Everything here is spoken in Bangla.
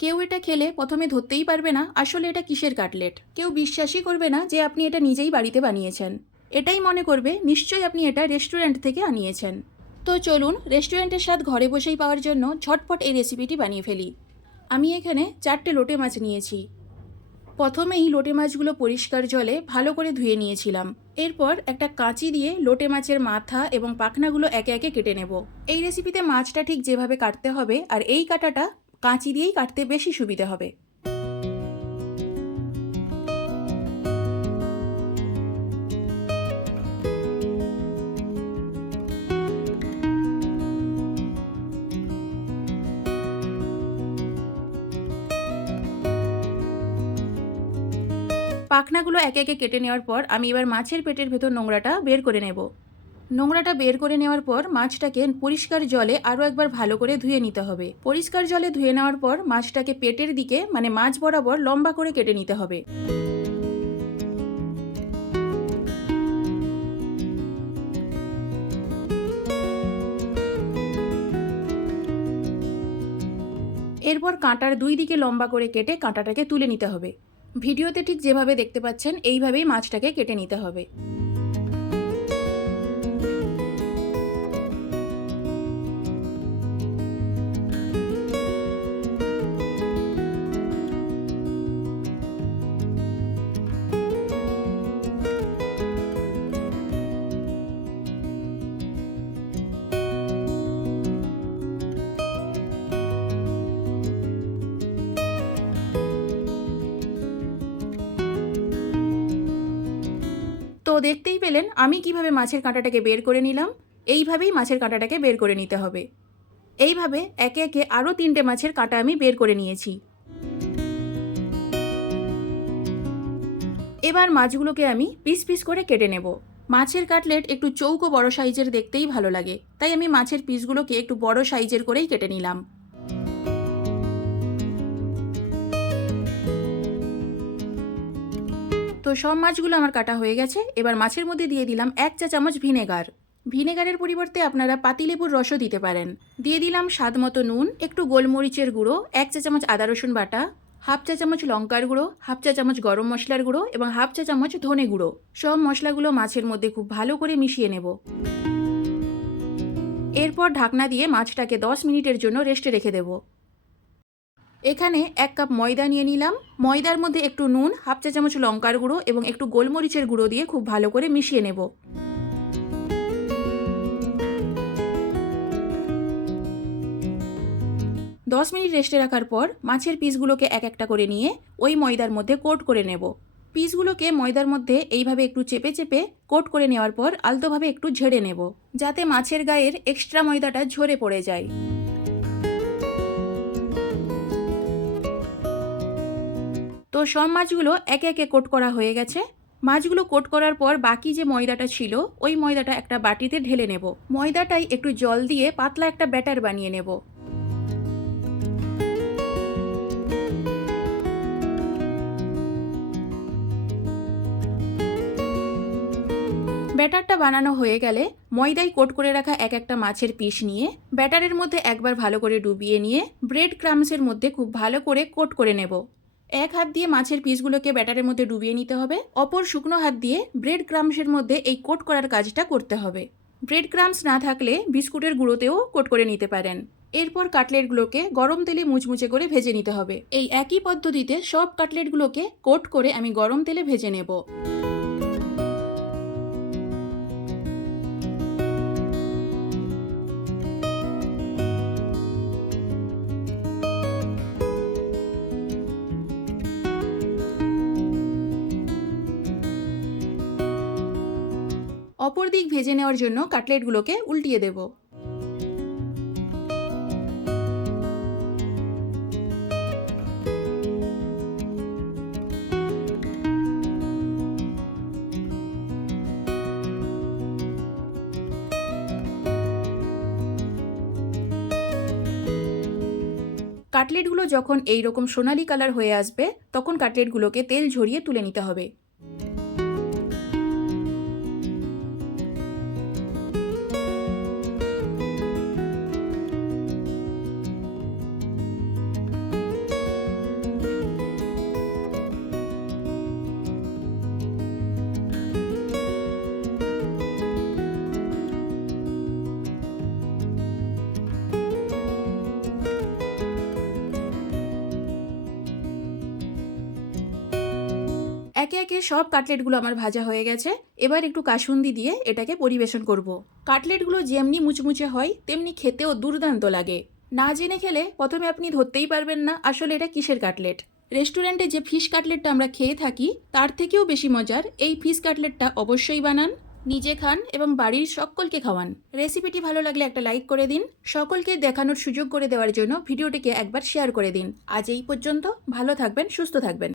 কেউ এটা খেলে প্রথমে ধরতেই পারবে না আসলে এটা কিসের কাটলেট। কেউ বিশ্বাসই করবে না যে আপনি এটা নিজেই বাড়িতে বানিয়েছেন। এটাই মনে করবে নিশ্চয়ই আপনি এটা রেস্টুরেন্ট থেকে আনিয়েছেন। তো চলুন রেস্টুরেন্টের স্বাদ ঘরে বসেই পাওয়ার জন্য ঝটপট এই রেসিপিটি বানিয়ে ফেলি। আমি এখানে 4টে লোটে মাছ নিয়েছি। প্রথমেই লোটে মাছগুলো পরিষ্কার জলে ভালো করে ধুয়ে নিয়েছিলাম। এরপর একটা কাঁচি দিয়ে লোটে মাছের মাথা এবং পাখনাগুলো একে একে কেটে নেব। এই রেসিপিতে মাছটা ঠিক যেভাবে কাটতে হবে আর এই কাটাটা কাঁচি দিয়েই কাটতে বেশি সুবিধে হবে। পাখনাগুলো একে একে কেটে নেওয়ার পর আমি এবার মাছের পেটের ভেতর নোংরাটা বের করে নেব। নোংরাটা বের করে নেওয়ার পর মাছটাকে পরিষ্কার জলে আরও একবার ভালো করে ধুয়ে নিতে হবে। পরিষ্কার জলে ধুয়ে নেওয়ার পর মাছটাকে পেটের দিকে মানে মাছ বরাবর লম্বা করে কেটে নিতে হবে। এরপর কাঁটার দুই দিকে লম্বা করে কেটে কাঁটাটাকে তুলে নিতে হবে। ভিডিওতে ঠিক যেভাবে দেখতে পাচ্ছেন এইভাবেই মাছটাকে কেটে নিতে হবে। তো দেখতেই পেলেন আমি কিভাবে মাছের কাঁটাটাকে বের করে নিলাম। এইভাবেই মাছের কাঁটাটাকে বের করে নিতে হবে। এইভাবে একে একে আরও 3টে মাছের কাঁটা আমি বের করে নিয়েছি। এবার মাছগুলোকে আমি পিস পিস করে কেটে নেব। মাছের কাটলেট একটু চৌকো বড় সাইজের দেখতেই ভালো লাগে, তাই আমি মাছের পিসগুলোকে একটু বড় সাইজের করেই কেটে নিলাম। তো সব মাছগুলো আমার কাটা হয়ে গেছে। এবার মাছের মধ্যে দিয়ে দিলাম 1 চা চামচ ভিনেগার। ভিনেগারের পরিবর্তে আপনারা পাতিলেবুর রসও দিতে পারেন। দিয়ে দিলাম স্বাদ মতো নুন, একটু গোলমরিচের গুঁড়ো, 1 চা চামচ আদা রসুন বাটা, হাফ চা চামচ লঙ্কার গুঁড়ো, হাফ চা চামচ গরম মশলার গুঁড়ো এবং হাফ চা চামচ ধনে গুঁড়ো। সব মশলাগুলো মাছের মধ্যে খুব ভালো করে মিশিয়ে নেব। এরপর ঢাকনা দিয়ে মাছটাকে 10 মিনিটের জন্য রেস্টে রেখে দেব। এখানে 1 কাপ ময়দা নিয়ে নিলাম। ময়দার মধ্যে একটু নুন, হাফ চা চামচ লঙ্কার গুঁড়ো এবং একটু গোলমরিচের গুঁড়ো দিয়ে খুব ভালো করে মিশিয়ে নেব। দশ মিনিট রেস্টে রাখার পর মাছের পিসগুলোকে এক একটা করে নিয়ে ওই ময়দার মধ্যে কোট করে নেব। পিসগুলোকে ময়দার মধ্যে এইভাবে একটু চেপে চেপে কোট করে নেওয়ার পর আলতোভাবে একটু ঝেড়ে নেব, যাতে মাছের গায়ের এক্সট্রা ময়দাটা ঝরে পড়ে যায়। তো সব মাছগুলো একে একে কোট করা হয়ে গেছে। মাছগুলো কোট করার পর বাকি যে ময়দাটা ছিল ওই ময়দাটা একটা বাটিতে ঢেলে নেব। ময়দাটাই একটু জল দিয়ে পাতলা একটা ব্যাটার বানিয়ে নেব। ব্যাটারটা বানানো হয়ে গেলে ময়দায় কোট করে রাখা এক একটা মাছের পিস নিয়ে ব্যাটারের মধ্যে একবার ভালো করে ডুবিয়ে নিয়ে ব্রেড ক্রামসের মধ্যে খুব ভালো করে কোট করে নেব। এক হাত দিয়ে মাছের পিসগুলোকে ব্যাটারের মধ্যে ডুবিয়ে নিতে হবে, অপর শুকনো হাত দিয়ে ব্রেড ক্রামসের মধ্যে এই কোট করার কাজটা করতে হবে। ব্রেড ক্রামস না থাকলে বিস্কুটের গুঁড়োতেও কোট করে নিতে পারেন। এরপর কাটলেটগুলোকে গরম তেলে মুচমুচে করে ভেজে নিতে হবে। এই একই পদ্ধতিতে সব কাটলেটগুলোকে কোট করে আমি গরম তেলে ভেজে নেব। অপর দিক ভেজে নেওয়ার জন্য কাটলেটগুলোকে উল্টিয়ে দেব। কাটলেটগুলো যখন এই রকম সোনালি কালার হয়ে আসবে তখন কাটলেটগুলোকে তেল ঝরিয়ে তুলে নিতে হবে। একে একে সব কাটলেটগুলো আমার ভাজা হয়ে গেছে। এবার একটু কাসুন্দি দিয়ে এটাকে পরিবেশন করব। কাটলেটগুলো যেমনি মুচমুচে হয় তেমনি খেতেও দুর্দান্ত লাগে। না জেনে খেলে প্রথমে আপনি ধরতেই পারবেন না আসলে এটা কিসের কাটলেট। রেস্টুরেন্টে যে ফিশ কাটলেটটা আমরা খেয়ে থাকি তার থেকেও বেশি মজার এই ফিশ কাটলেটটা অবশ্যই বানান, নিজে খান এবং বাড়ির সকলকে খাওয়ান। রেসিপিটি ভালো লাগলে একটা লাইক করে দিন। সকলকে দেখানোর সুযোগ করে দেওয়ার জন্য ভিডিওটিকে একবার শেয়ার করে দিন। আজ এই পর্যন্ত। ভালো থাকবেন, সুস্থ থাকবেন।